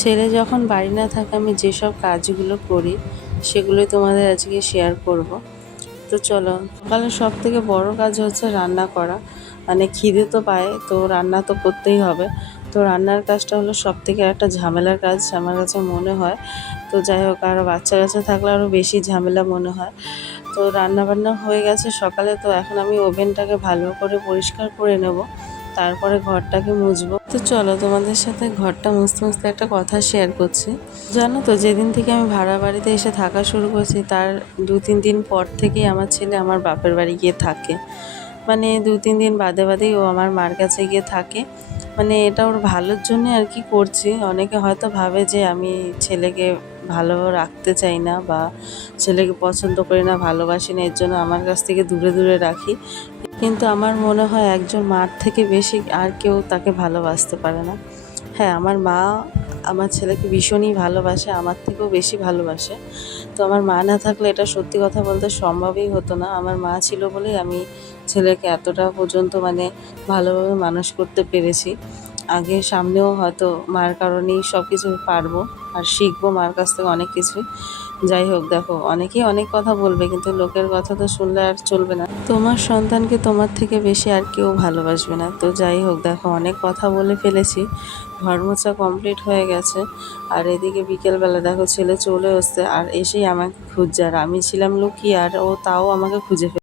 ছেলে যখন বাড়ি না থাকে আমি যেসব কাজগুলো করি সেগুলোই তোমাদের আজকে শেয়ার করব। তো চলো, সকালে সব থেকে বড় কাজ হচ্ছে রান্না করা। মানে খিদে তো পায়, তো রান্না তো করতেই হবে। তো রান্নার কাজটা হলো সব থেকে একটা ঝামেলার কাজ আমার কাছে মনে হয়। তো যাই হোক, আরও বাচ্চা কাচ্চা থাকলে আরও বেশি ঝামেলা মনে হয়। তো রান্না বান্না হয়ে গেছে সকালে, তো এখন আমি ওভেনটাকে ভালো করে পরিষ্কার করে নেব, তারপরে ঘরটাকে মুছবো। তো চলো, তোমাদের সাথে ঘরটা মুছতে মুছতে একটা কথা শেয়ার করছি। জানো তো, যেদিন থেকে আমি ভাড়া বাড়িতে এসে থাকা শুরু করছি তার 2-3 দিন পর থেকেই আমার ছেলে আমার বাপের বাড়ি গিয়ে থাকে। মানে 2-3 দিন বাদে বাদেই ও আমার মার কাছে গিয়ে থাকে। মানে এটা ওর ভালোর জন্য আর কি করছি। অনেকে হয়তো ভাবে যে আমি ছেলেকে ভালো রাখতে চাই না বা ছেলেকে পছন্দ করি না, ভালোবাসি না, এর জন্য আমার কাছ থেকে দূরে দূরে রাখি। কিন্তু আমার মনে হয় একজন মার থেকে বেশি আর কেউ তাকে ভালোবাসতে পারে না। হ্যাঁ, আমার মা আমার ছেলেকে ভীষণই ভালোবাসে, আমার থেকেও বেশি ভালোবাসে। তো আমার মা না থাকলে এটা সত্যি কথা বলতে সম্ভবই হতো না। আমার মা ছিল বলেই আমি ছেলেকে এতটা পর্যন্ত মানে ভালোভাবে মানুষ করতে পেরেছি। আগে সামনেও হয়তো মার কারণেই সব কিছু পারবো আর শিখবো মার কাছ থেকে অনেক কিছুই। যাই হোক, দেখো, অনেকেই অনেক কথা বলবে, কিন্তু লোকের কথা তো শুনলে আর চলবে না। তোমার সন্তানকে তোমার থেকে বেশি আর কেউ ভালোবাসবে না। তো যাই হোক, দেখো, অনেক কথা বলে ফেলেছি। ঘর মোছা কমপ্লিট হয়ে গেছে। আর এদিকে বিকেলবেলা দেখো ছেলে চলে এসছে, আর এসেই আমাকে খুঁজছে, আর আমি ছিলাম লুকিয়ে, আর ও তাও আমাকে খুঁজে